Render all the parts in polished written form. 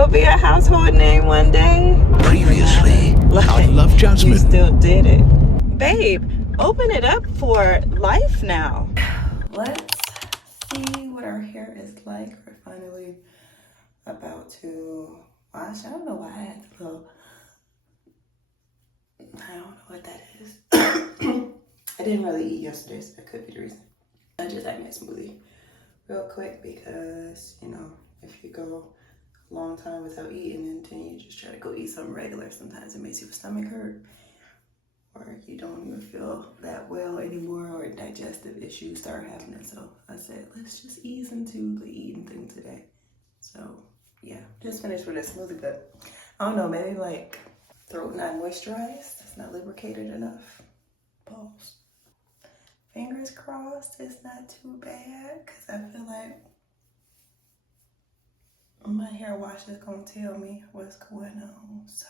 will be a household name one day. Previously, Like, on Love Jasmyn. You still did it. Babe, open it up for life now. Let's see what our hair is like. We're finally about to wash. I don't know why I had to go. I don't know what that is. I didn't really eat yesterday, so that could be the reason. I just had my smoothie real quick because, you know, if you go a long time without eating and then you just try to go eat something regular, sometimes it makes your stomach hurt or you don't even feel that well anymore or digestive issues start happening. So I said, let's just ease into the eating thing today. So yeah, just finished with a smoothie, but I don't know, maybe like throat not moisturized, it's not lubricated enough. Pause. Fingers crossed it's not too bad because I feel like my hair wash is gonna tell me what's going on. So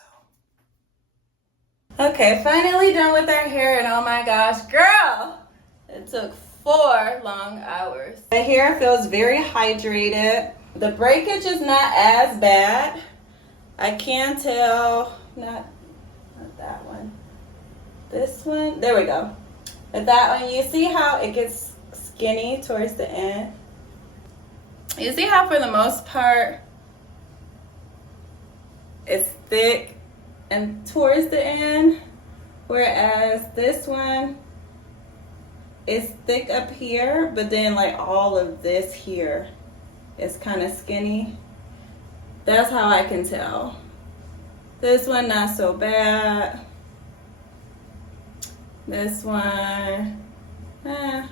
okay, finally done with our hair, and oh my gosh, girl, it took 4 long hours. The hair feels very hydrated. The breakage is not as bad. I can tell, not that one. This one, there we go. With that one, you see how it gets skinny towards the end? You see how for the most part, it's thick and towards the end, whereas this one is thick up here, but then like all of this here is kind of skinny. That's how I can tell. This one not so bad. This one, but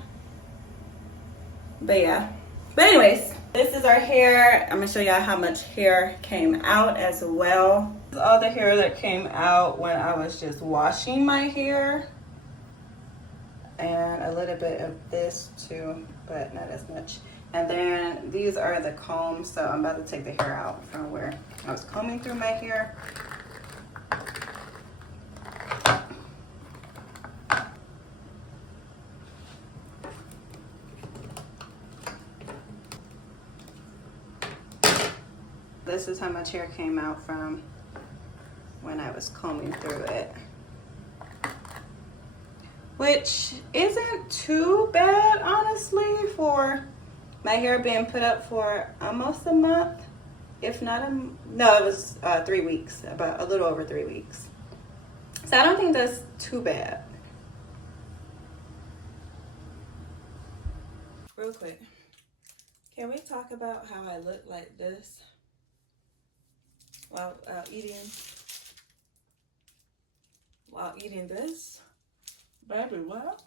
yeah. But anyways, this is our hair. I'm gonna show y'all how much hair came out as well. This is all the hair that came out when I was just washing my hair. And a little bit of this too, but not as much. And then these are the combs. So I'm about to take the hair out from where I was combing through my hair. This is how much hair came out from when I was combing through it. Which isn't too bad, honestly, for my hair being put up for almost a month. If not, no, it was 3 weeks, about a little over 3 weeks. So I don't think that's too bad. Real quick, can we talk about how I look like this while eating this? Baby, what?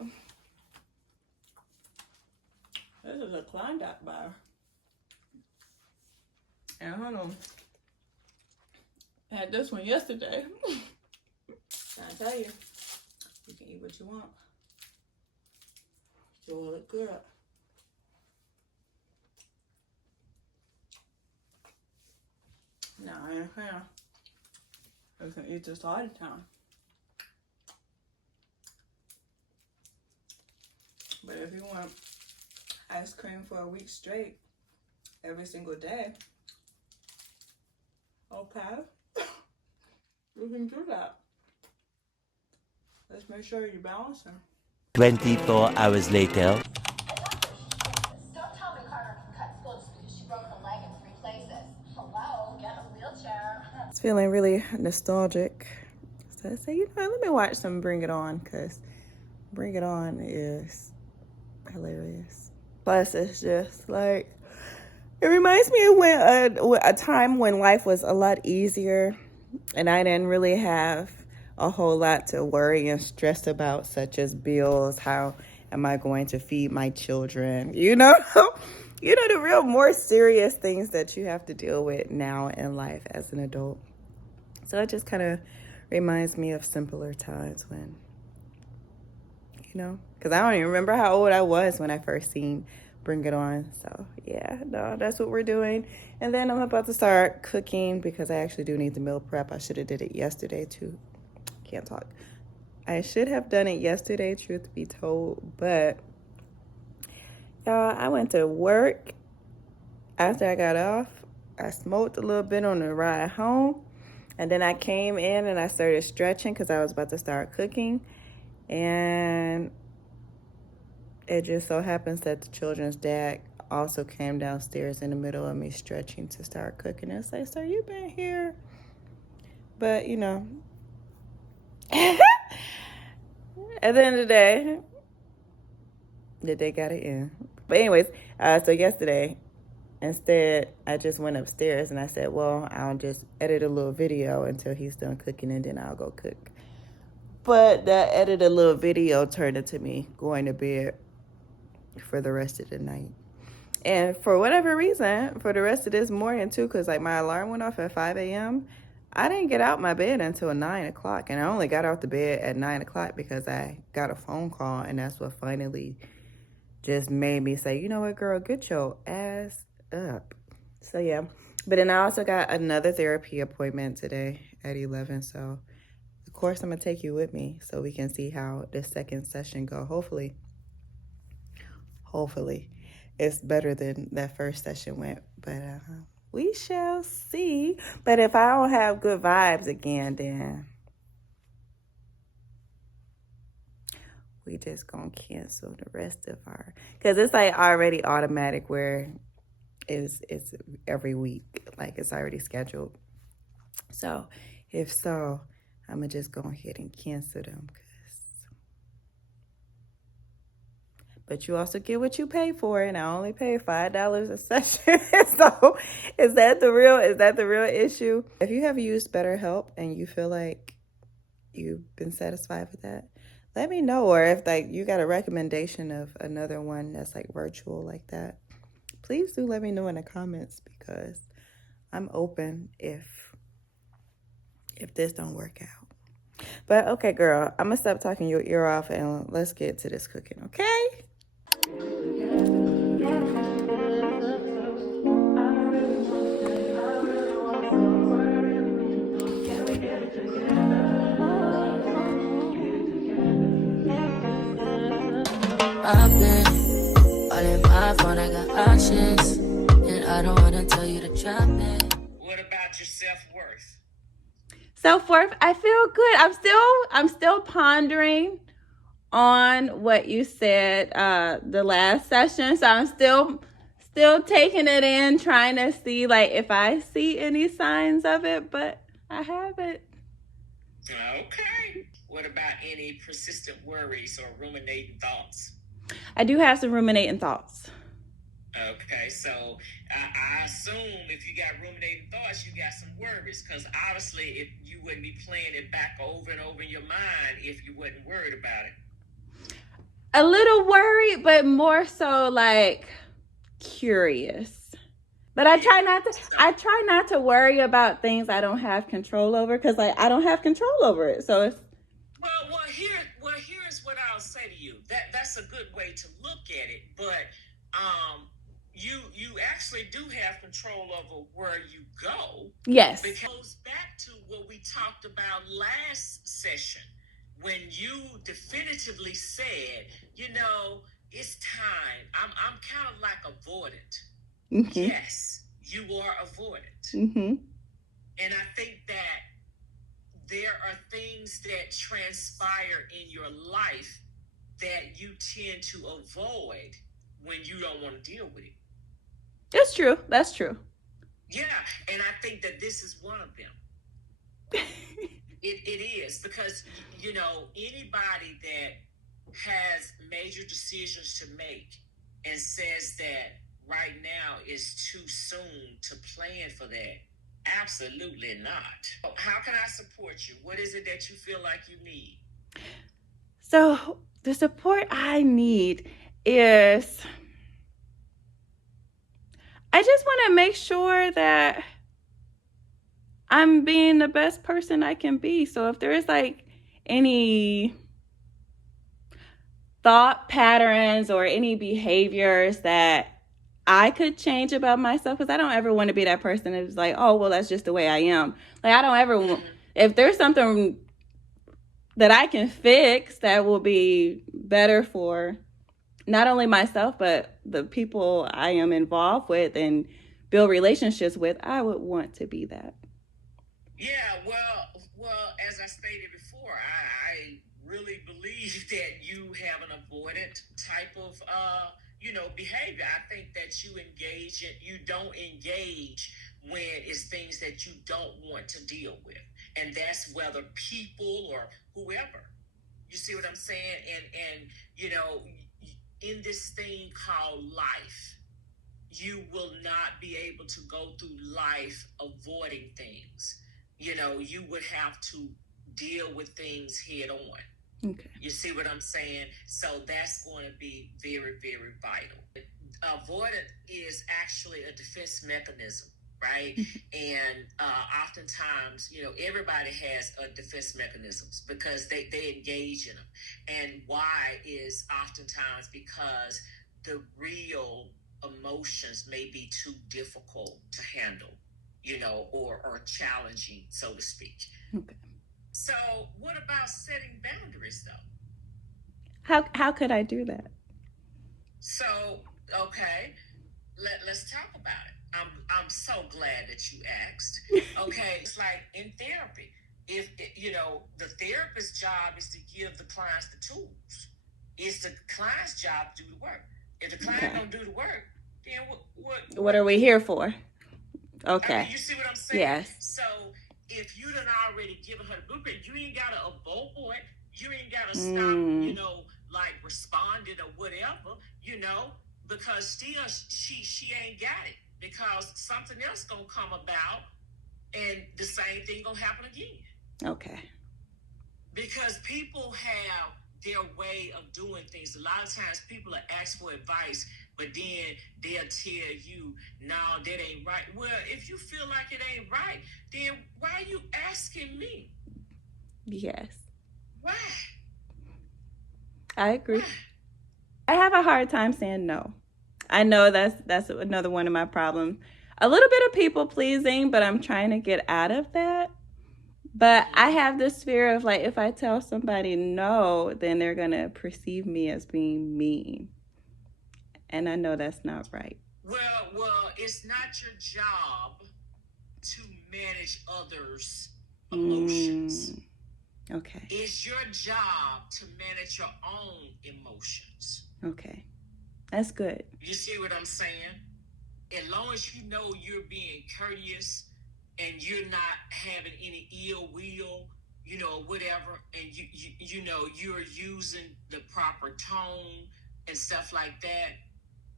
This is a Klondike bar. And hold on. I had this one yesterday. I tell you, you can eat what you want. You'll look good. No, I ain't here. I can eat this all the time. But if you want ice cream for a week straight, every single day, okay, you can do that. Let's make sure you balance them. 24 hours later. Don't tell me Carter can cut school just because she broke her leg in 3 places. Hello, get a wheelchair. It's feeling really nostalgic. So I say, you know, let me watch some Bring It On, because Bring It On is hilarious. Plus, it's just like, it reminds me of when a time when life was a lot easier and I didn't really have a whole lot to worry and stress about, such as bills. How am I going to feed my children? You know, the real more serious things that you have to deal with now in life as an adult. So it just kind of reminds me of simpler times when, you know, because I don't even remember how old I was when I first seen Bring It On. So yeah, no, that's what we're doing. And then I'm about to start cooking because I actually do need the meal prep. I should have did it yesterday too. Can't talk. I should have done it yesterday, truth be told, but y'all, I went to work after I got off I smoked a little bit on the ride home. And then I came in and I started stretching because I was about to start cooking. And it just so happens that the children's dad also came downstairs in the middle of me stretching to start cooking. It's like, so you've been here. But, you know, at the end of the day got it in. But anyways, so yesterday, instead, I just went upstairs and I said, well, I'll just edit a little video until he's done cooking and then I'll go cook. But that edited little video turned into me going to bed for the rest of the night. And for whatever reason, for the rest of this morning too, because like my alarm went off at 5 a.m., I didn't get out my bed until 9 o'clock. And I only got out the bed at 9 o'clock because I got a phone call. And that's what finally just made me say, you know what, girl, get your ass up. So yeah. But then I also got another therapy appointment today at 11. So of course I'm going to take you with me so we can see how the second session go. Hopefully it's better than that first session went. But we shall see. But if I don't have good vibes again, then we just gonna cancel the rest of our, because it's like already automatic where it's every week, like it's already scheduled. So if so, I'm gonna just go ahead and cancel them. But you also get what you pay for, and I only pay $5 a session. So is that the real issue? If you have used BetterHelp and you feel like you've been satisfied with that, let me know. Or if like you got a recommendation of another one that's like virtual like that, please do let me know in the comments, because I'm open if this don't work out. But okay, girl, I'm gonna stop talking your ear off and let's get to this cooking, okay? I've been all in my phone, I got options, and I don't wanna tell you to drop it. What about your self-worth? Self-worth, I feel good. I'm still pondering on what you said the last session. So I'm still taking it in, trying to see like if I see any signs of it, but I haven't. Okay. What about any persistent worries or ruminating thoughts? I do have some ruminating thoughts. Okay, so I assume if you got ruminating thoughts, you got some worries, because obviously if you wouldn't be playing it back over and over in your mind if you wasn't worried about it. A little worried, but more so like curious. But I try not to worry about things I don't have control over, because like I don't have control over it. So it's here's what I'll say to you. That's a good way to look at it, but you actually do have control over where you go. Yes. It goes back to what we talked about last session, when you definitively said, you know, it's time. I'm kind of like avoidant. Mm-hmm. Yes, you are avoidant. Mm-hmm. And I think that there are things that transpire in your life that you tend to avoid when you don't want to deal with it. That's true. Yeah, and I think that this is one of them. It is, because, you know, anybody that has major decisions to make and says that right now is too soon to plan for that, absolutely not. How can I support you? What is it that you feel like you need? So the support I need is, I just want to make sure that I'm being the best person I can be. So if there is like any thought patterns or any behaviors that I could change about myself, because I don't ever want to be that person that's like, oh, well, that's just the way I am. Like, I don't ever want, if there's something that I can fix that will be better for not only myself, but the people I am involved with and build relationships with, I would want to be that. Yeah, well, as I stated before, I really believe that you have an avoidant type of, behavior. I think that you don't engage when it's things that you don't want to deal with. And that's whether people or whoever. You see what I'm saying? And in this thing called life, you will not be able to go through life avoiding things. You would have to deal with things head on. Okay. You see what I'm saying? So that's going to be very, very vital. Avoidance is actually a defense mechanism, right? And oftentimes, everybody has a defense mechanisms because they engage in them. And why is oftentimes because the real emotions may be too difficult to handle, or challenging, so to speak. Okay. So what about setting boundaries though? How could I do that? So, okay, let's talk about it. I'm so glad that you asked. Okay, it's like in therapy. If the therapist's job is to give the clients the tools. It's the client's job to do the work. If the client don't do the work, then what are we here for? Okay. I mean, you see what I'm saying? Yes. So if you done already given her the blueprint, you ain't gotta avoid. You ain't gotta stop. Like responding or whatever. Because still she ain't got it, because something else gonna come about, and the same thing gonna happen again. Okay. Because people have their way of doing things. A lot of times people are asked for advice, but then they'll tell you, no, that ain't right. Well, if you feel like it ain't right, then why are you asking me? Yes. Why? I agree. Why? I have a hard time saying no. I know that's another one of my problems. A little bit of people pleasing, but I'm trying to get out of that. But I have this fear of, like, if I tell somebody no, then they're going to perceive me as being mean. And I know that's not right. Well, it's not your job to manage others' emotions. Okay. It's your job to manage your own emotions. Okay. That's good. You see what I'm saying? As long as you know you're being courteous and you're not having any ill will, whatever, and you're using the proper tone and stuff like that.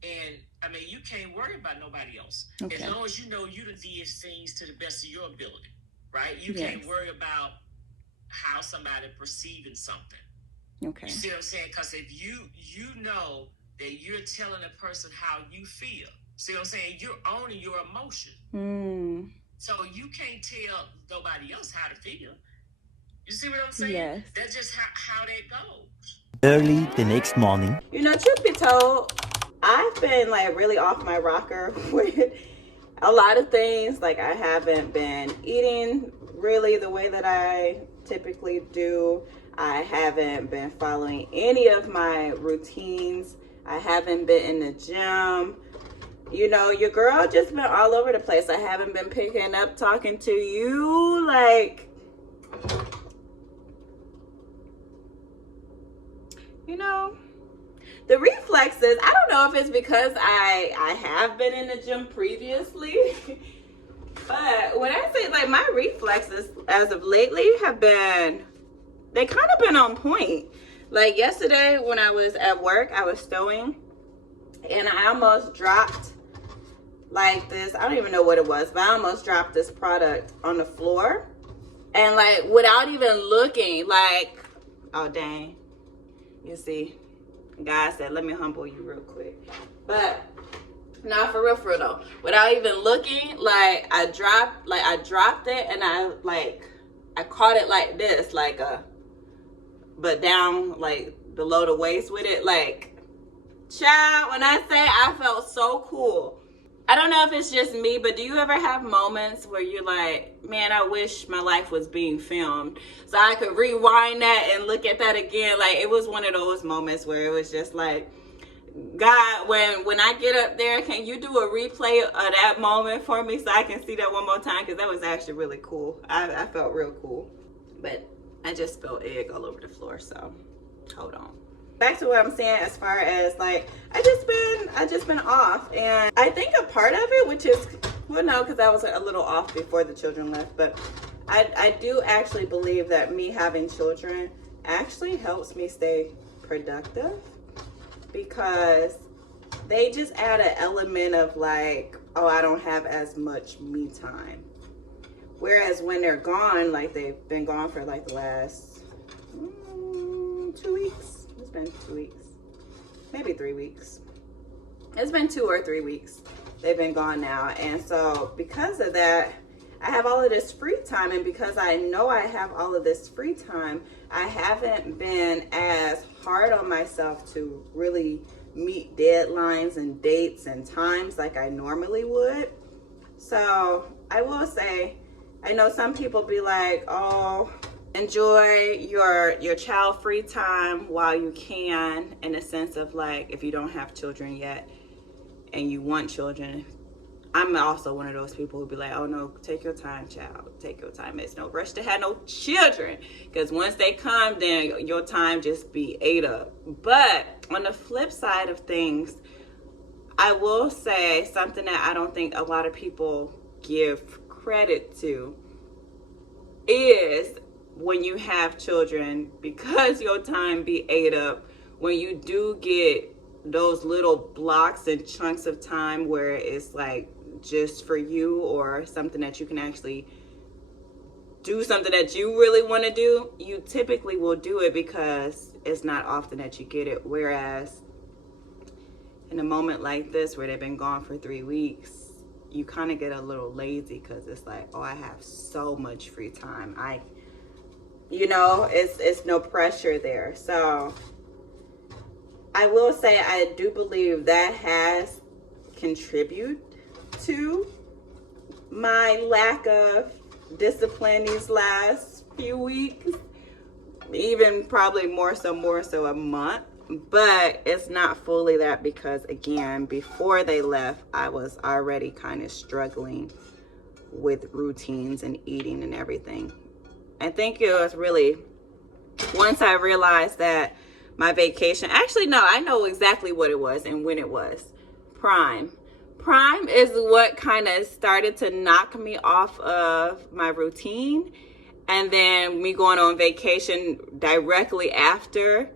And I mean, you can't worry about nobody else. Okay. As long as you know you done did things to the best of your ability, right? You Yes. can't worry about how somebody perceiving something. Okay. You see what I'm saying? Because if you know that you're telling a person how you feel, see what I'm saying? You're owning your emotion. So you can't tell nobody else how to feel. You see what I'm saying? Yes. That's just how that goes. Early the next morning. Truth be told, I've been really off my rocker with a lot of things. Like, I haven't been eating really the way that I typically do. I haven't been following any of my routines. I haven't been in the gym. Your girl just been all over the place. I haven't been picking up talking to you. The reflexes, I don't know if it's because I have been in the gym previously. But when I say my reflexes as of lately they kind of been on point. Like yesterday when I was at work, I was stowing and I almost dropped this, I don't even know what it was, but I almost dropped this product on the floor. And without even looking, oh dang, you see, God said, let me humble you real quick. But no, for real though, without even looking, I dropped it and I caught it like this, but down below the waist with it. Child, when I say I felt so cool. I don't know if it's just me, but do you ever have moments where you're like, man, I wish my life was being filmed so I could rewind that and look at that again? It was one of those moments where it was just God, when I get up there, can you do a replay of that moment for me so I can see that one more time? Because that was actually really cool. I felt real cool. But I just spilled egg all over the floor, so hold on. Back to what I'm saying as far as like, I just been off. And I think a part of it, which is, well, no, because I was a little off before the children left, but I do actually believe that me having children actually helps me stay productive, because they just add an element of like, oh, I don't have as much me time. Whereas when they're gone, like they've been gone for like the last 2 weeks. It's been 2 weeks, maybe 3 weeks. It's been 2 or 3 weeks. They've been gone now. And so because of that, I have all of this free time. And because I know I have all of this free time, I haven't been as hard on myself to really meet deadlines and dates and times like I normally would. So I will say, I know some people be like, oh, enjoy your child free time while you can, in a sense of like, if you don't have children yet and you want children. I'm also one of those people who be like, oh no, take your time, child, take your time. It's no rush to have no children, because once they come, then your time just be ate up. But on the flip side of things, I will say something that I don't think a lot of people give credit to is when you have children, because your time be ate up, when you do get those little blocks and chunks of time where it's like just for you, or something that you can actually do, something that you really want to do, you typically will do it because it's not often that you get it. Whereas in a moment like this where they've been gone for 3 weeks, you kind of get a little lazy because it's like, oh, I have so much free time. It's no pressure there. So I will say I do believe that has contributed to my lack of discipline these last few weeks, even probably more so a month. But it's not fully that, because again, before they left, I was already kind of struggling with routines and eating and everything. I think it was really once I realized that my vacation, actually no, I know exactly what it was and when it was. Prime is what kind of started to knock me off of my routine, and then me going on vacation directly after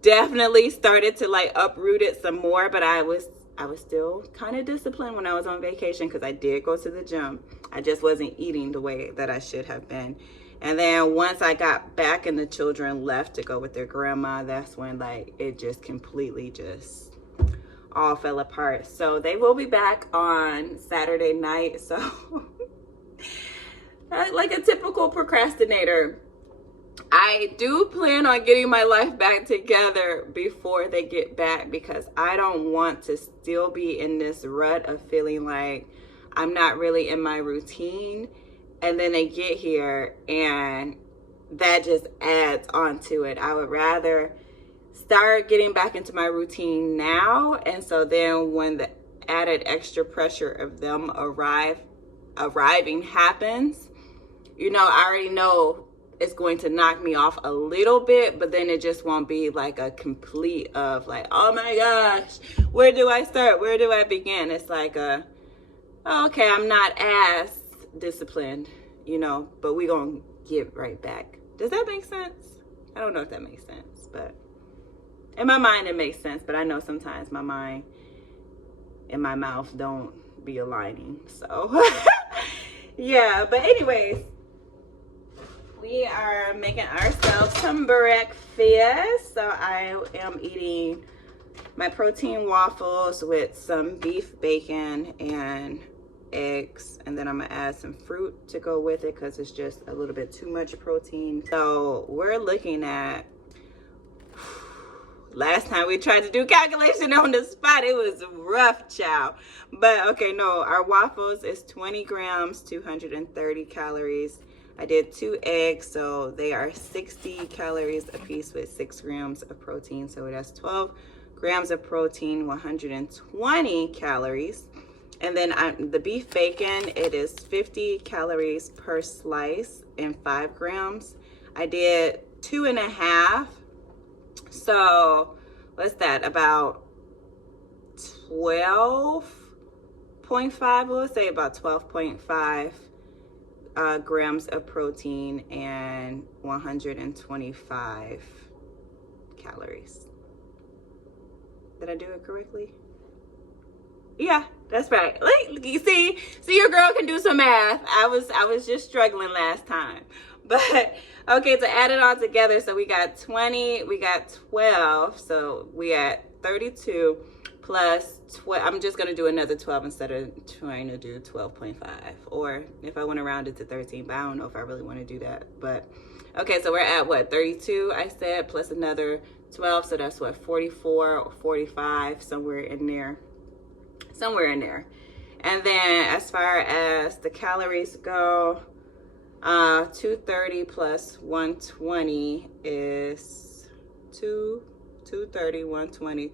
definitely started to like uproot it some more. But I was still kind of disciplined when I was on vacation, because I did go to the gym. I just wasn't eating the way that I should have been. And then once I got back and the children left to go with their grandma, that's when like it just completely just all fell apart. So they will be back on Saturday night. So like a typical procrastinator, I do plan on getting my life back together before they get back, because I don't want to still be in this rut of feeling like I'm not really in my routine. And then they get here and that just adds on to it. I would rather start getting back into my routine now. And so then when the added extra pressure of them arriving happens, I already know it's going to knock me off a little bit, but then it just won't be like a complete of like, oh my gosh, where do I start? Where do I begin? It's like okay, I'm not as disciplined, but we gonna get right back. Does that make sense? I don't know if that makes sense, but in my mind it makes sense. But I know sometimes my mind and my mouth don't be aligning. So yeah, but anyways, we are making ourselves some breakfast. So I am eating my protein waffles with some beef bacon and eggs, and then I'm gonna add some fruit to go with it because it's just a little bit too much protein. So we're looking at, last time we tried to do calculation on the spot, it was rough, child. But okay, no, our waffles is 20 grams, 230 calories. I did 2 eggs, so they are 60 calories a piece with 6 grams of protein. So that's 12 grams of protein, 120 calories. And then the beef bacon, it is 50 calories per slice and 5 grams. I did 2.5. So what's that? About 12.5, we'll say about 12.5 grams of protein and 125 calories. Did I do it correctly? Yeah, that's right. Like, you see your girl can do some math. I was just struggling last time. But okay, to add it all together, so we got 20, we got 12, so we at 32 plus 12. I'm just gonna do another 12 instead of trying to do 12.5, or if I want to round it to 13, but I don't know if I really want to do that. But okay, so we're at what, 32 I said, plus another 12, so that's what, 44 or 45, somewhere in there. And then as far as the calories go, 230 plus 120 is 230, 120,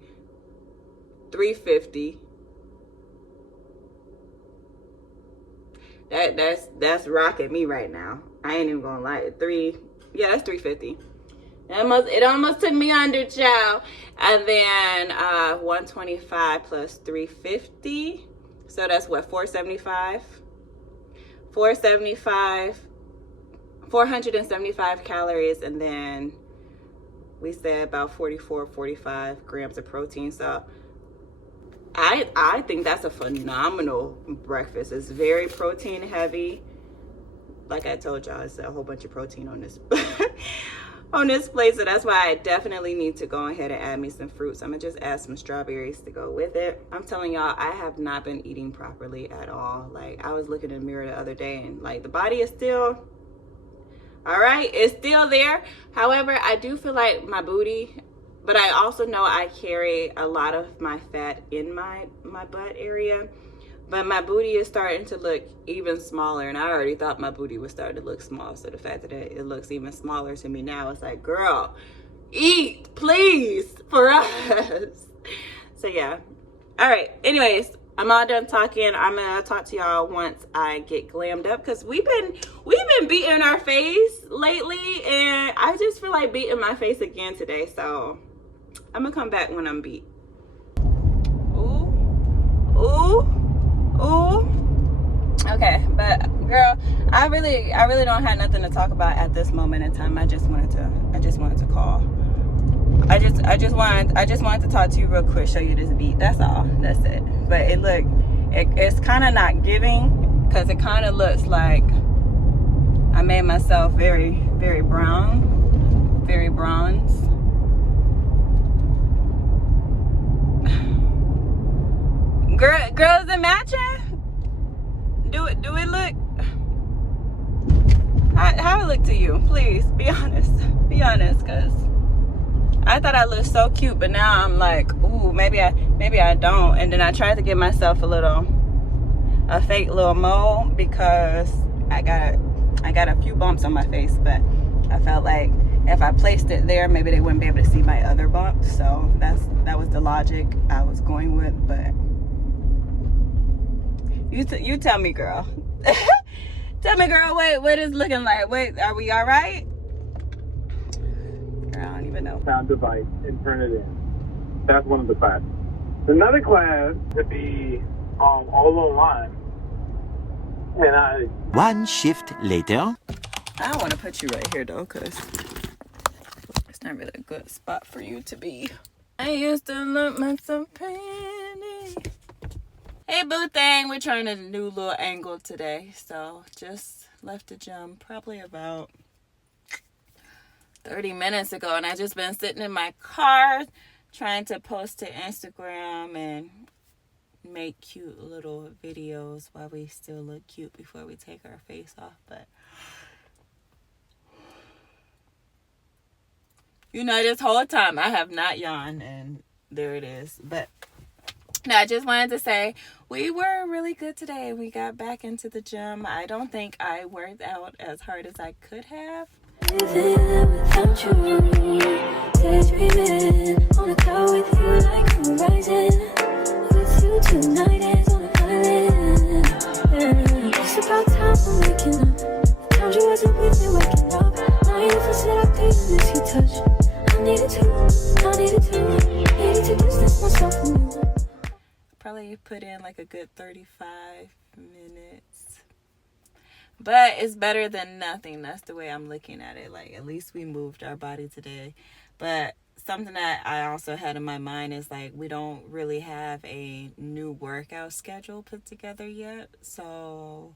350. That's rocking me right now. I ain't even gonna lie. That's 350. It almost took me under, child. And then 125 plus 350. So that's what, 475? 475 calories, and then we said about 45 grams of protein. So I think that's a phenomenal breakfast. It's very protein heavy. Like I told y'all, it's a whole bunch of protein on this on this plate, so that's why I definitely need to go ahead and add me some fruits. I'm gonna just add some strawberries to go with it. I'm telling y'all, I have not been eating properly at all. Like, I was looking in the mirror the other day, and like, the body is still all right, it's still there. However, I do feel like my booty, but I also know I carry a lot of my fat in my butt area. But my booty is starting to look even smaller, and I already thought my booty was starting to look small. So the fact that it looks even smaller to me now, it's like, girl, eat, please, for us. So yeah. All right. Anyways, I'm all done talking. I'm gonna talk to y'all once I get glammed up, because we've been beating our face lately, and I just feel like beating my face again today. So I'm gonna come back when I'm beat. Ooh. Okay, but girl, I really don't have nothing to talk about at this moment in time. I just wanted to call. I just wanted to talk to you real quick, show you this beat. That's all. That's it. But it's kind of not giving, because it kind of looks like I made myself very, very brown, very bronze. Girl, is it matching? Do it look? How it look to you? Please be honest, because I thought I looked so cute, but now I'm like, ooh, maybe I don't. And then I tried to give myself a fake little mole, because I got a few bumps on my face, but I felt like if I placed it there, maybe they wouldn't be able to see my other bumps. So that was the logic I was going with. But you tell me, girl. Tell me, girl, what is looking like? Wait, are we all right? Girl, I don't even know. Sound device and turn it in. That's one of the classes. Another class could be all online. And One shift later. I don't want to put you right here though, because it's not really a good spot for you to be. I used to look myself pretty. Hey boo thing, we're trying a new little angle today. So just left the gym probably about 30 minutes ago, and I just been sitting in my car trying to post to Instagram and make cute little videos while we still look cute before we take our face off. But you know, this whole time I have not yawned, and there it is. But no, I just wanted to say we were really good today. We got back into the gym. I don't think I worked out as hard as I could have. living without you. Daydreaming on a cloud with you like horizon. With you tonight is on an island. Yeah. It's about time I'm waking up. The times you wasn't with me waking up. Now you feel said I didn't miss your touch. I needed to distance myself from you. Probably put in like a good 35 minutes. But it's better than nothing. That's the way I'm looking at it. Like, at least we moved our body today. But something that I also had in my mind is like, we don't really have a new workout schedule put together yet. So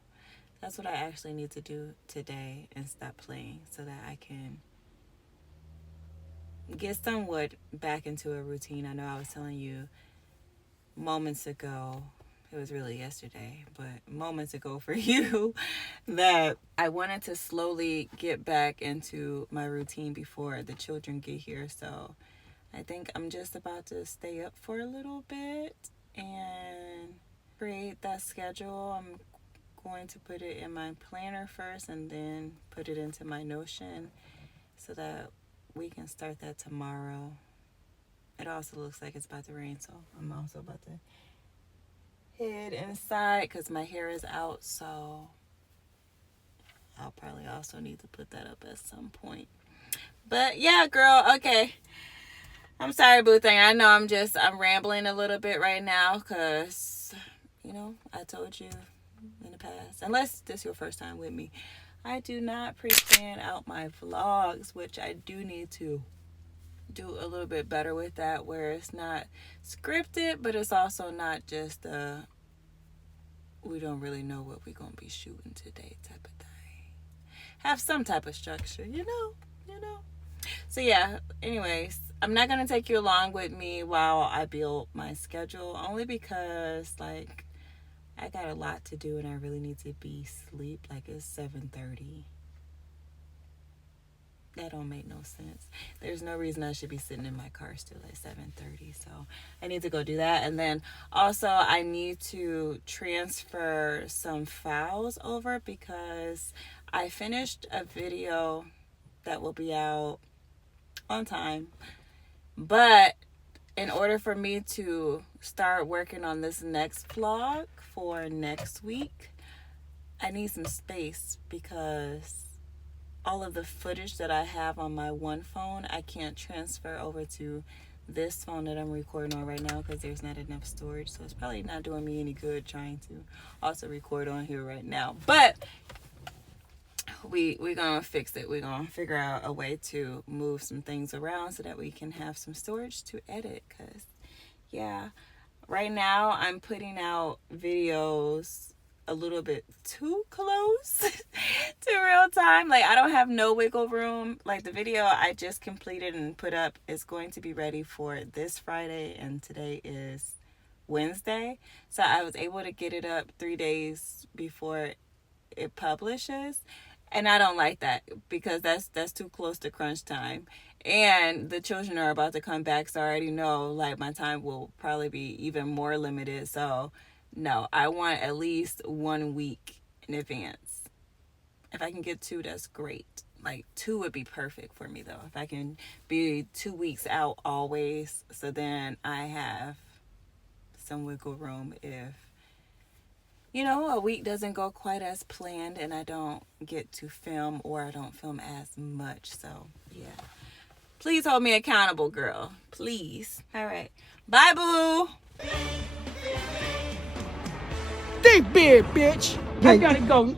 that's what I actually need to do today and stop playing so that I can get somewhat back into a routine. I know I was telling you moments ago, it was really yesterday, but moments ago for you, that I wanted to slowly get back into my routine before the children get here. So I think I'm just about to stay up for a little bit and create that schedule. I'm going to put it in my planner first and then put it into my Notion so that we can start that tomorrow. It also looks like it's about to rain, so I'm also about to head inside because my hair is out, so I'll probably also need to put that up at some point. But yeah, girl, okay. I'm sorry, boo thing. I know I'm rambling a little bit right now because, you know, I told you in the past, unless this is your first time with me, I do not pre-plan out my vlogs, which I do need to do a little bit better with that, where it's not scripted, but it's also not just we don't really know what we're gonna be shooting today type of thing. Have some type of structure, you know. So yeah, anyways, I'm not gonna take you along with me while I build my schedule, only because like I got a lot to do and I really need to be asleep. Like, it's 7:30. That don't make no sense. There's no reason I should be sitting in my car still at 7:30. So I need to go do that. And then also I need to transfer some files over because I finished a video that will be out on time. But in order for me to start working on this next vlog for next week, I need some space because all of the footage that I have on my one phone, I can't transfer over to this phone that I'm recording on right now because there's not enough storage. So it's probably not doing me any good trying to also record on here right now. But we're gonna fix it. We're gonna figure out a way to move some things around so that we can have some storage to edit. Because yeah, right now I'm putting out videos a little bit too close to real time. Like, I don't have no wiggle room. Like, the video I just completed and put up is going to be ready for this Friday, and today is Wednesday. So I was able to get it up 3 days before it publishes. And I don't like that because that's too close to crunch time. And the children are about to come back, so I already know like my time will probably be even more limited. So no, I want at least 1 week in advance. If I can get 2, that's great. Like, 2 would be perfect for me though. If I can be 2 weeks out always, so then I have some wiggle room if, you know, a week doesn't go quite as planned and I don't get to film or I don't film as much. So yeah, please hold me accountable, girl, please. All right, bye, boo. Think big, bitch. I gotta go.